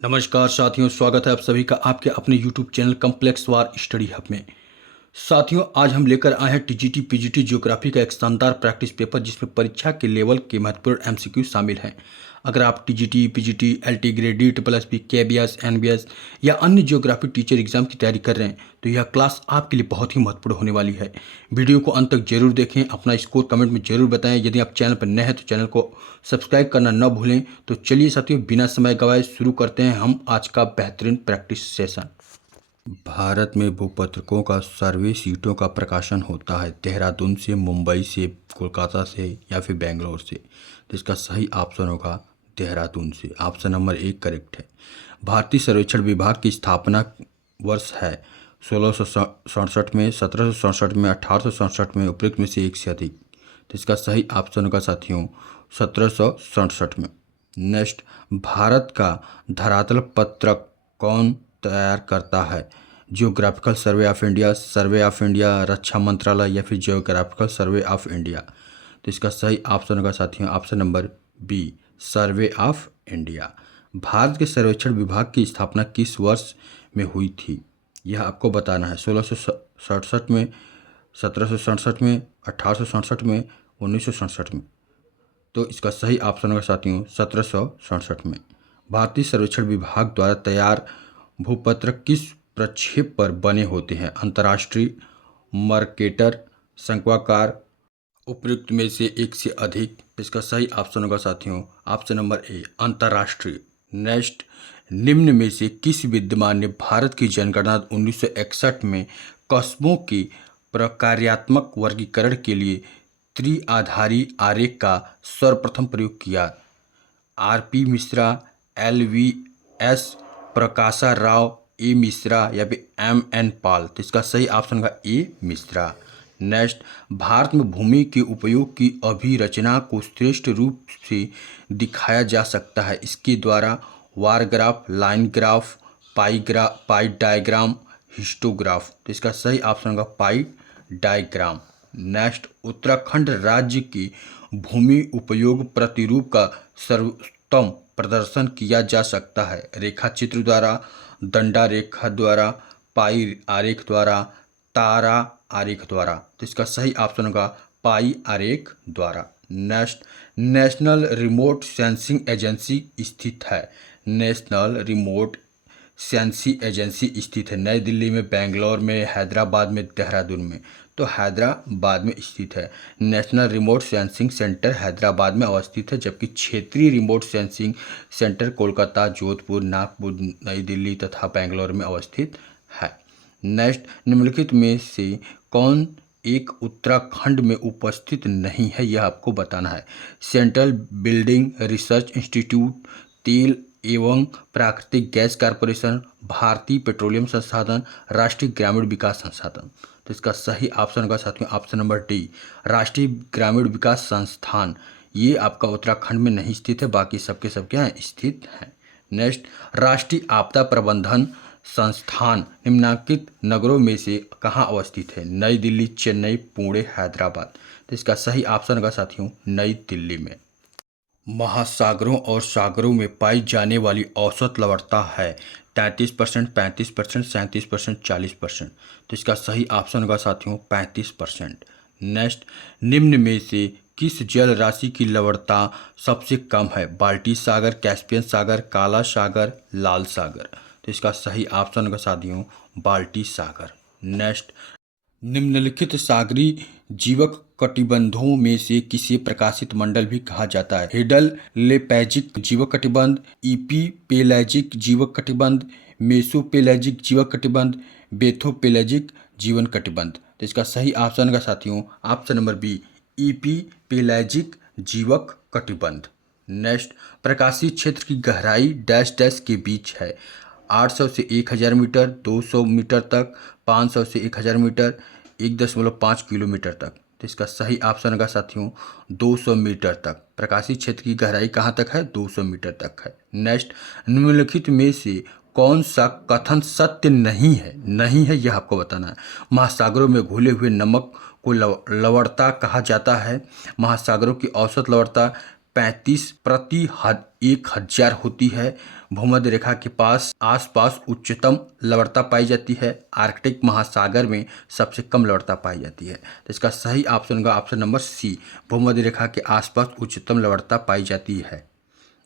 नमस्कार साथियों, स्वागत है आप सभी का आपके अपने YouTube चैनल कॉम्प्लेक्स वार स्टडी हब में। साथियों, आज हम लेकर आए हैं टीजीटी पीजीटी ज्योग्राफी का एक शानदार प्रैक्टिस पेपर जिसमें परीक्षा के लेवल के महत्वपूर्ण एमसीक्यू शामिल हैं। अगर आप TGT PGT LT grade D triple SP KBS NBS या अन्य ज्योग्राफी टीचर एग्जाम की तैयारी कर रहे हैं तो यह क्लास आपके लिए बहुत ही महत्वपूर्ण होने वाली है। वीडियो को अंत तक जरूर देखें, अपना स्कोर कमेंट में जरूर बताएं। यदि आप चैनल पर नए हैं तो चैनल को सब्सक्राइब करना न भूलें। तो चलिए साथियों, बिना समय गवाए शुरू करते हैं हम आज का बेहतरीन प्रैक्टिस सेशन। भारत में भूपत्रकों का सर्वे सीटों का प्रकाशन होता है देहरादून से, मुंबई से, कोलकाता से या फिर बेंगलोर से। तो इसका सही ऑप्शन होगा देहरादून से। ऑप्शन नंबर 1 करेक्ट है। भारतीय सर्वेक्षण विभाग की स्थापना वर्ष है 1667 में, 1767 में, 1867 में, उपयुक्त में से एक से अधिक। तो इसका सही ऑप्शन होगा साथियों 1767 में। नेक्स्ट, भारत का धरातल पत्रक कौन तैयार करता है? Geographical survey of India, survey of India, रक्षा मंत्रालय या फिर जियोग्राफिकल सर्वे ऑफ इंडिया। तो इसका सही ऑप्शन होगा साथियों option number B, survey of India. Bharat के सर्वेक्षण विभाग की स्थापना किस वर्ष में हुई थी? यह आपको बताना है। 1667 में, 1767 में, 1867 में, 1967 में। तो इसका सही ऑप्शन होगा साथियों 1767 में। भारतीय सर्वेक्षण विभाग द्वारा तैयार भूपत्रक किस प्रक्षेप पर बने होते हैं? अंतर्राष्ट्रीय, मर्केटर, शंक्वाकार, उपयुक्त में से एक से अधिक। इसका सही ऑप्शन होगा साथियों ऑप्शन नंबर ए, अंतर्राष्ट्रीय। नेक्स्ट, निम्न में से किस विद्वान ने भारत की जनगणना 1961 में कस्बों के प्रकार्यात्मक वर्गीकरण के लिए त्रिआधारी आरेख का सर्वप्रथम प्रयोग किया? आरपी मिश्रा, एलवीएस प्रकाशा राव, ए मिश्रा या फिर एमएन पाल। तो इसका सही ऑप्शन होगा ए मिश्रा। नेक्स्ट, भारत में भूमि के उपयोग की अभिरचना को श्रेष्ठ रूप से दिखाया जा सकता है इसके द्वारा? Bar graph, line graph, pie diagram, histograph. तो इसका सही ऑप्शन होगा पाई डायग्राम। नेक्स्ट, उत्तराखंड राज्य की भूमि उपयोग प्रतिरूप का सर्वोत्तम प्रदर्शन किया जा सकता है? रेखा चित्र द्वारा, दंडा रेखा द्वारा, पाई आरेख द्वारा, तारा आरेख द्वारा। तो इसका सही ऑप्शन होगा पाई आरेख द्वारा। Next, national remote sensing agency स्थित है? नेशनल रिमोट सेंसिंग एजेंसी स्थित है नई दिल्ली में, बेंगलोर में, हैदराबाद में, देहरादून में। तो हैदराबाद में स्थित है। National remote sensing centre Hyderabad में अवस्थित है, जबकि क्षेत्रीय remote sensing centre Kolkata, Jodhpur, Nagpur, नई दिल्ली तथा बेंगलोर में अवस्थित है। नेक्स्ट, निम्नलिखित में से कौन एक उत्तराखंड में उपस्थित नहीं है? यह आपको बताना है। सेंट्रल बिल्डिंग रिसर्च इंस्टीट्यूट, तेल एवं प्राकृतिक गैस कॉरपोरेशन, भारतीय पेट्रोलियम संसाधन, राष्ट्रीय ग्रामीण विकास संसाधन। तो इसका सही ऑप्शन होगा साथियों ऑप्शन नंबर डी, राष्ट्रीय ग्रामीण विकास संस्थान। ये आपका उत्तराखंड में नहीं स्थित है, बाकी सबके सबके यहाँ स्थित हैं। नेक्स्ट, राष्ट्रीय आपदा प्रबंधन संस्थान निम्नलिखित नगरों में से कहाँ अवस्थित है? नई दिल्ली, चेन्नई, पुणे, हैदराबाद। तो इसका सही ऑप्शन होगा साथियों नई दिल्ली में। महासागरों और सागरों में पाई जाने वाली औसत लवणता है 33%, 35%, 37%, 40%। तो इसका सही ऑप्शन होगा साथियों 35%। नेक्स्ट, निम्न में से किस जल राशि की लवणता सबसे कम है? बाल्टी सागर, कैस्पियन सागर, काला सागर, लाल सागर। तो इसका सही ऑप्शन होगा साथियों बाल्टी सागर। नेक्स्ट, निम्नलिखित सागरीय जीवक कटिबंधों में से किसे प्रकाशित मंडल भी कहा जाता है? हिडल लेपैजिक जीवक कटिबंध, इपीपेलैजिक जीवक कटिबंध, मेसोपेलैजिक जीवक कटिबंध, बेथोपेलैजिक जीवन कटिबंध। तो इसका सही ऑप्शन होगा साथियों ऑप्शन नंबर बी, इपीपेलैजिक जीवक कटिबंध। नेक्स्ट, प्रकाशीय क्षेत्र की गहराई डैश डैश के बीच है? 800 से 1000 मीटर, 200 मीटर तक, 500 से 1000 मीटर, 1.5 किलोमीटर तक। तो इसका सही ऑप्शन होगा साथियों 200 मीटर तक। प्रकाशीय क्षेत्र की गहराई कहाँ तक है? 200 मीटर तक है। नेक्स्ट, निम्नलिखित में से कौन सा कथन सत्य नहीं है? नहीं है यह आपको बताना है। महासागरों में घुले हुए नमक को लवणता कहा जाता है। महासागरों की औसत लवणता 35 प्रति 1000 होती है। भूमध्य रेखा के पास आसपास उच्चतम लवणता पाई जाती है। आर्कटिक महासागर में सबसे कम लवणता पाई जाती है। तो इसका सही ऑप्शन होगा ऑप्शन नंबर सी, भूमध्य रेखा के आसपास उच्चतम लवणता पाई जाती है।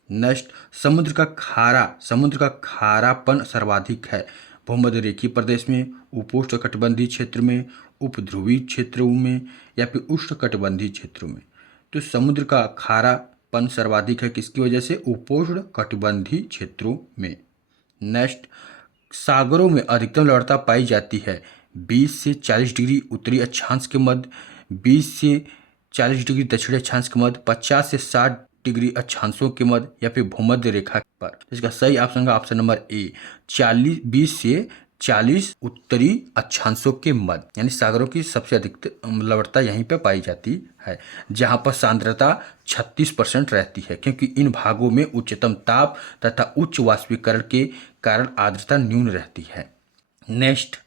नेक्स्ट, समुद्र का खारापन सर्वाधिक है। भूमध्य रेखीय प्रदेश में, उपोष्णकटिबंधीय क्षेत्र में, उपध्रुवीय क्षेत्रों में या फिर उष्णकटिबंधीय क्षेत्रों में। तो समुद्र का खारापन सर्वाधिक है किसकी वजह से? उपोष्णकटिबंधीय क्षेत्रों में। नेक्स्ट, सागरों में अधिकतम लवणता पाई जाती है 20 से 40 डिग्री उत्तरी अक्षांश के मध्य, 20 से 40 डिग्री दक्षिणी अक्षांश के मध्य, 50 से 60 डिग्री अक्षांशों के मध्य या फिर भूमध्य रेखा पर। इसका सही ऑप्शन होगा ऑप्शन नंबर ए, 20 से 40 उत्तरी अक्षांशों के मध्य, यानी सागरों की सबसे अधिक लवणता यहीं पर पाई जाती है, जहां पर सांद्रता 36% रहती है, क्योंकि इन भागों में उच्चतम ताप तथा उच्च वाष्पीकरण के कारण आर्द्रता न्यून रहती है। नेक्स्ट,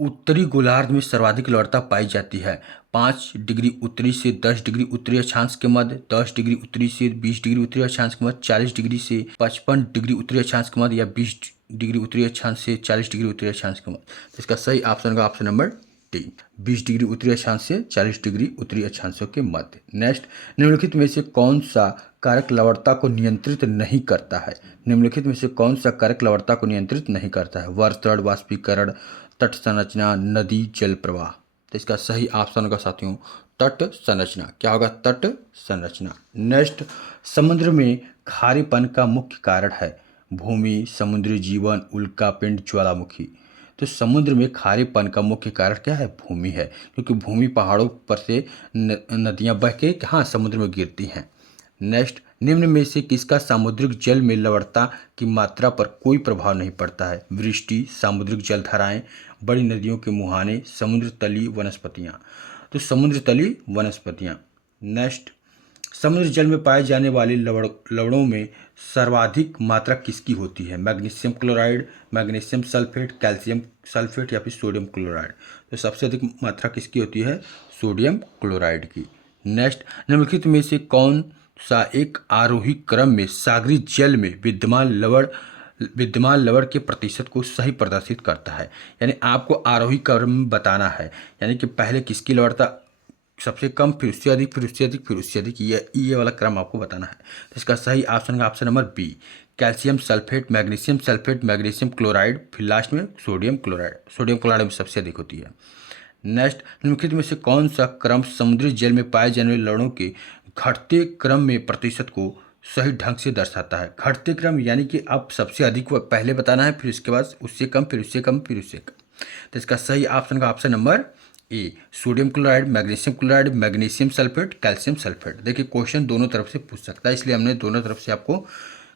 उत्तरी गोलार्ध में सर्वाधिक लवणता पाई जाती है 5 डिग्री उत्तरी से 10 डिग्री उत्तरी अक्षांश के मध्य, 10 डिग्री उत्तरी से 20 डिग्री उत्तरी अक्षांश के मध्य, 40 डिग्री से 55 डिग्री उत्तरी अक्षांश के मध्य या 20 डिग्री उत्तरी अक्षांश से 40 डिग्री उत्तरी अक्षांश के मध्य। तो इसका सही ऑप्शन होगा ऑप्शन नंबर डी, 20 डिग्री उत्तरी अक्षांश से 40 डिग्री उत्तरी अक्षांशों के मध्य। नेक्स्ट, निम्नलिखित में से कौन सा कारक लवणता को नियंत्रित नहीं करता है? निम्नलिखित में से कौन सा कारक लवणता को नियंत्रित नहीं करता है? वर्षण, वाष्पीकरण, तट संरचना, नदी, जल प्रवाह। तो इसका सही ऑप्शन होगा साथियों तट संरचना। क्या होगा? तट संरचना। नेक्स्ट, समुद्र में खारेपन का मुख्य कारण है भूमि, समुद्री जीवन, उल्कापिंड, ज्वालामुखी। तो समुद्र में खारेपन का मुख्य कारण क्या है? भूमि है, क्योंकि भूमि पहाड़ों पर से नदियां बह के कहाँ समुद्र में गिरती हैं। नेक्स्ट, निम्न में से किसका सामुद्रिक जल में लवणता की मात्रा पर कोई प्रभाव नहीं पड़ता है? वृष्टि, सामुद्रिक जलधाराएं, बड़ी नदियों के मुहाने, समुद्र तलीय वनस्पतियां। तो समुद्र तलीय वनस्पतियां। नेक्स्ट, समुद्र जल में पाए जाने वाले लवणों में सर्वाधिक मात्रा किसकी होती है? Magnesium chloride, magnesium sulphate, calcium sulphate या फिर सोडियम क्लोराइड। तो सबसे अधिक मात्रा किसकी होती है? सोडियम क्लोराइड की। नेक्स्ट, निम्नलिखित में से कौन सा एक आरोही क्रम में सागरी जल में विद्यमान लवण के प्रतिशत को सही प्रदर्शित करता है? यानी आपको आरोही क्रम में बताना है, यानी कि पहले किसकी लवणता सबसे कम, फिर उससे अधिक, फिर उससे अधिक, फिर उससे अधिक, ये वाला क्रम आपको बताना है। तो इसका सही ऑप्शन का option number B, calcium sulphate, magnesium chloride, फिर लास्ट में सोडियम क्लोराइड। सोडियम क्लोराइड में सबसे अधिक होती है। नेक्स्ट, निम्नलिखित में से कौन सा क्रम समुद्री जल में पाए जाने वाले लवणों के घटते क्रम में प्रतिशत को सही ढंग से दर्शाता है? घटते क्रम यानी कि अब सबसे अधिक पहले बताना है, फिर उसके बाद उससे कम, फिर उससे कम, फिर उससे कम। तो इसका सही ऑप्शन का ऑप्शन नंबर ए, sodium chloride, magnesium sulphate, calcium sulphate. देखिए क्वेश्चन दोनों तरफ से पूछ सकता है, इसलिए हमने दोनों तरफ से आपको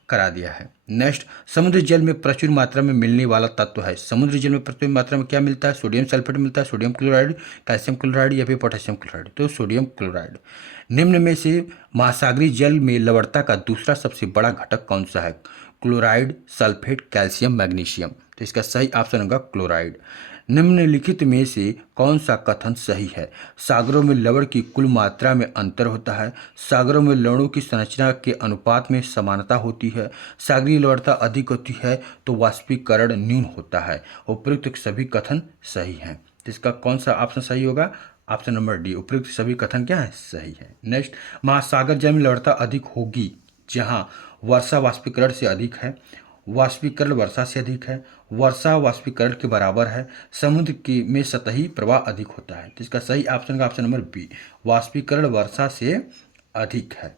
करा दिया है। नेक्स्ट, समुद्री जल में प्रचुर मात्रा में मिलने वाला तत्व है। समुद्री जल में प्रचुर मात्रा में क्या मिलता है? सोडियम सल्फेट मिलता है, सोडियम क्लोराइड, कैल्शियम क्लोराइड या फिर पोटेशियम क्लोराइड। तो सोडियम क्लोराइड। निम्न में से महासागरीय जल में लवणता का दूसरा सबसे बड़ा घटक कौन सा है? Chloride, sulphate, calcium, magnesium. तो इसका सही ऑप्शन होगा क्लोराइड। निम्नलिखित में से कौन सा कथन सही है? सागरों में लवण की कुल मात्रा में अंतर होता है। सागरों में लवणों की संरचना के अनुपात में समानता होती है। सागरीय लवणता अधिक होती है तो वाष्पीकरण न्यून होता है। उपयुक्त सभी कथन सही हैं। तो इसका कौन सा ऑप्शन सही होगा? ऑप्शन नंबर डी, उपयुक्त सभी कथन क्या है? सही है। नेक्स्ट, महासागर जल में लवणता अधिक होगी जहाँ वर्षा वाष्पीकरण से अधिक है, वाष्पीकरण वर्षा से अधिक है, वर्षा वाष्पीकरण के बराबर है, समुद्र की में सतही प्रवाह अधिक होता है। तो इसका सही ऑप्शन का ऑप्शन नंबर बी, वाष्पीकरण वर्षा से अधिक है।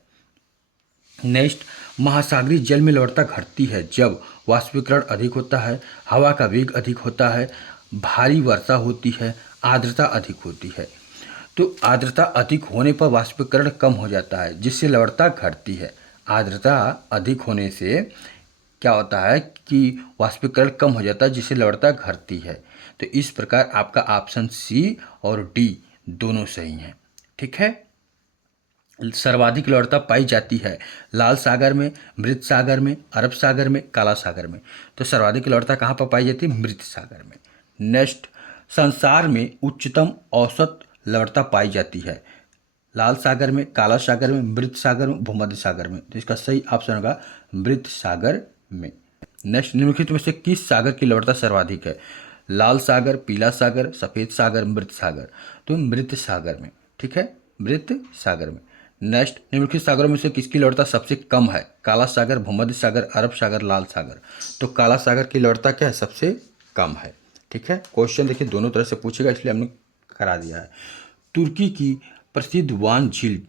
नेक्स्ट, महासागरीय जल में लवणता घटती है जब वाष्पीकरण अधिक होता है, हवा का वेग अधिक होता है, भारी वर्षा होती है, आर्द्रता अधिक होती है। तो आर्द्रता अधिक होने पर वाष्पीकरण कम हो जाता है जिससे लवणता घटती है। आर्द्रता अधिक होने से क्या होता है कि वाष्पीकरण कम हो जाता है जिससे लवणता घटती है। तो इस प्रकार आपका ऑप्शन सी और डी दोनों सही हैं। ठीक है। सर्वाधिक लवणता पाई जाती है लाल सागर में, मृत सागर में, अरब सागर में, काला सागर में। तो सर्वाधिक लवणता कहाँ पर पाई जाती है? मृत सागर में। नेक्स्ट, संसार में उच्चतम औसत लवणता पाई जाती है लाल सागर में, काला सागर में, मृत सागर में, भूमध्य सागर में। तो इसका सही ऑप्शन होगा मृत सागर में। नेक्स्ट, निम्नलिखित में से किस सागर की लवणता सर्वाधिक है? लाल सागर, पीला सागर, सफेद सागर, मृत सागर। तो मृत सागर में, ठीक है, मृत सागर में। नेक्स्ट, निम्नलिखित सागरों में से किसकी लवणता सबसे कम है? काला सागर, भूमध्य सागर, अरब सागर, लाल सागर। तो काला सागर की लवणता क्या है? सबसे कम है। ठीक है, क्वेश्चन देखिए दोनों तरह से पूछेगा, इसलिए हमने करा दिया है। तुर्की की प्रसिद्ध वान झील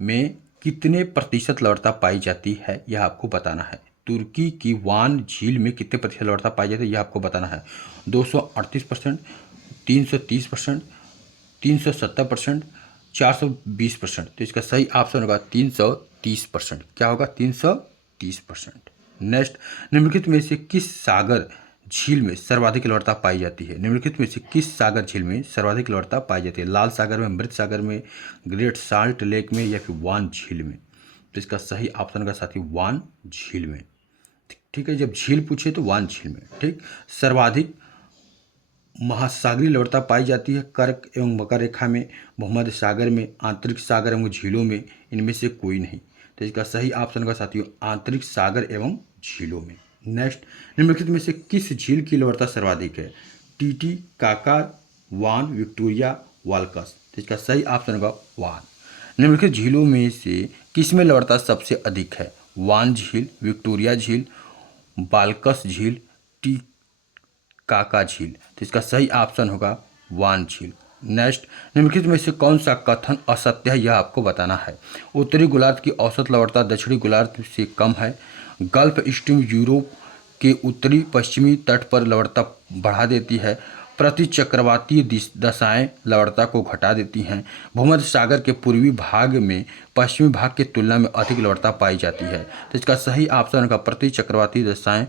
में कितने प्रतिशत लवणता पाई जाती है, यह आपको बताना है। तुर्की की वान झील में कितने प्रतिशत लवणता पाई जाती है, यह आपको बताना है। 238%, 330%, 370%, 420%। तो इसका सही ऑप्शन होगा 330%। क्या होगा? 330%। नेक्स्ट, निम्नलिखित में से किस सागर झील में सर्वाधिक लवणता पाई जाती है? निम्नलिखित में से किस सागर झील में सर्वाधिक लवणता पाई जाती है? लाल सागर में, मृत सागर में, ग्रेट साल्ट लेक में, या फिर वान झील में। तो इसका सही ऑप्शन होगा साथी वान झील में। ठीक है, जब झील पूछे तो वान झील में। ठीक, सर्वाधिक महासागरीय लवणता पाई जाती है कर्क एवं मकर रेखा में, भूमध्य सागर में, आंतरिक सागर एवं झीलों में, इनमें से कोई नहीं। तो इसका सही ऑप्शन होगा साथियों आंतरिक सागर एवं झीलों में। नेक्स्ट, निम्नलिखित में से किस झील की लवणता सर्वाधिक है? टीटी, काका, वान, विक्टोरिया, वाल्कस। तो इसका सही ऑप्शन होगा वान। निम्नलिखित झीलों में से किसमें लवणता सबसे अधिक है? वान झील, विक्टोरिया झील, बाल्कस झील, टी काका झील। तो इसका सही ऑप्शन होगा वान झील। नेक्स्ट, निम्नलिखित में से कौन सा कथन असत्य है, यह आपको बताना है। उत्तरी गोलार्ध की औसत लवणता दक्षिणी गोलार्ध से कम है। गल्फ स्ट्रीम यूरोप के उत्तरी पश्चिमी तट पर लवणता बढ़ा देती है। प्रति चक्रवातीय दशाएं लवणता को घटा देती हैं। भूमध्य सागर के पूर्वी भाग में पश्चिमी भाग की तुलना में अधिक लवणता पाई जाती है। तो इसका सही ऑप्शन होगा प्रति चक्रवातीय दशाएं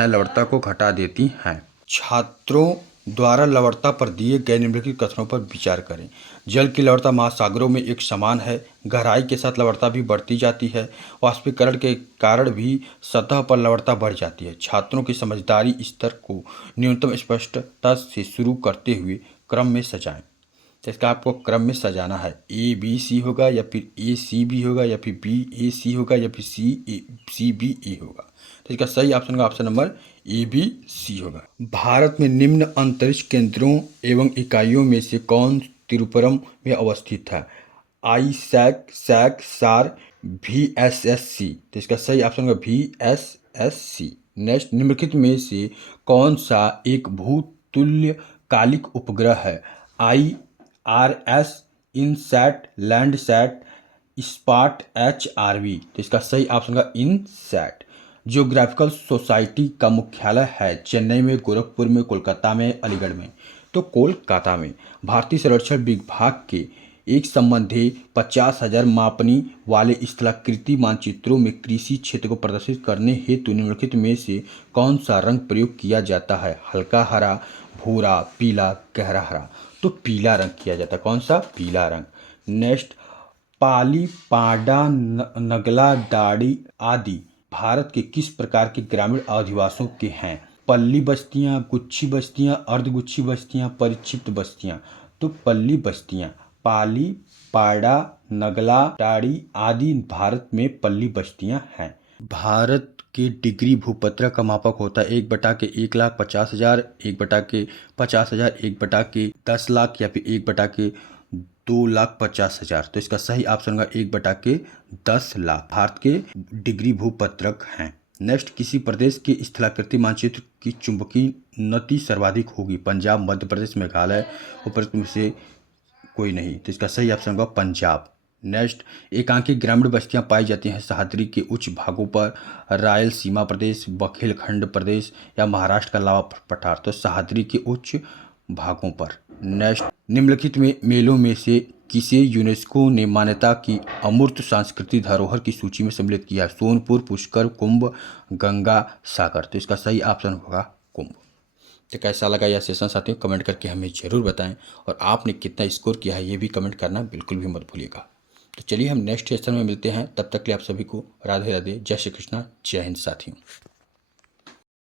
लवणता को घटा देती हैं। छात्रों द्वारा लवणता पर दिए गए निम्नलिखित कथनों पर विचार करें। जल की लवणता महासागरों में एक समान है। गहराई के साथ लवणता भी बढ़ती जाती है। वाष्पीकरण के कारण भी सतह पर लवणता बढ़ जाती है। छात्रों की समझदारी स्तर को न्यूनतम स्पष्टता से शुरू करते हुए क्रम में सजाएं। तो इसका आपको क्रम में सजाना है। ए बी सी होगा, या फिर ए सी बी होगा, या फिर बी ए सी होगा, या फिर सी बी ए होगा। तो इसका सही ऑप्शन होगा option number A B C होगा। भारत में निम्न अंतरिक्ष केंद्रों एवं इकाइयों में से कौन तिरुपुरम में अवस्थित है? आई सैक, सैक, सार, VSSC। तो इसका सही ऑप्शन होगा VSSC। नेक्स्ट, निम्नलिखित में से कौन सा एक भूतुल्य कालिक उपग्रह है? IRS, INSAT, Landsat, spot, HRV। तो इसका सही ऑप्शन होगा इनसैट। जियोग्राफिकल सोसाइटी का मुख्यालय है चेन्नई में, गोरखपुर में, कोलकाता में, अलीगढ़ में। तो कोलकाता में। भारतीय सर्वेक्षण विभाग के एक संबंधी 50,000 मापनी वाले स्थलाकृति मानचित्रों में कृषि क्षेत्र को प्रदर्शित करने हेतु निम्नलिखित में से कौन सा रंग प्रयोग किया जाता है? हल्का हरा, भूरा, पीला, गहरा हरा। तो पीला रंग किया जाता है। कौन सा? पीला रंग। नेक्स्ट, पाली, पाडा, नगला, दाड़ी आदि भारत के किस प्रकार के ग्रामीण अधिवासों के हैं? पल्ली बस्तियां, गुच्छी बस्तियां, अर्धगुच्छी बस्तियां, परिक्षिप्त बस्तियां। तो पल्ली बस्तियां। पाली, पाड़ा, नगला, टाड़ी आदि भारत में पल्ली बस्तियां हैं। भारत के डिग्री भूपत्र का मापक होता है 1/1,50,000, 1/50,000, 1/10,00,000, या फिर 1/2,50,000। तो इसका सही ऑप्शन होगा 1/10,00,000 भारत के डिग्री भूपत्रक हैं। नेक्स्ट, किसी प्रदेश के स्थलाकृति मानचित्र की चुंबकीय नति सर्वाधिक होगी? पंजाब, मध्य प्रदेश, मेघालय, उपरोक्त में से कोई नहीं। तो इसका सही ऑप्शन होगा पंजाब। नेक्स्ट, एकांकी ग्रामीण बस्तियां पाई जाती हैं सह्याद्री के उच्च भागों पर, रायलसीमा प्रदेश, बघेलखंड प्रदेश, या महाराष्ट्र का लावा पठार। तो सह्याद्री के उच्च भागों पर। नेक्स्ट, निम्नलिखित में मेलों में से किसे यूनेस्को ने मान्यता की अमूर्त सांस्कृतिक धरोहर की सूची में सम्मिलित किया? सोनपुर, पुष्कर, कुंभ, गंगा सागर। तो इसका सही ऑप्शन होगा कुंभ। तो कैसा लगा यह सेशन साथियों, कमेंट करके हमें ज़रूर बताएं, और आपने कितना स्कोर किया है ये भी कमेंट करना बिल्कुल भी मत भूलिएगा। तो चलिए हम नेक्स्ट सेशन में मिलते हैं, तब तक के लिए आप सभी को राधे राधे, जय श्री कृष्णा, जय हिंद साथियों।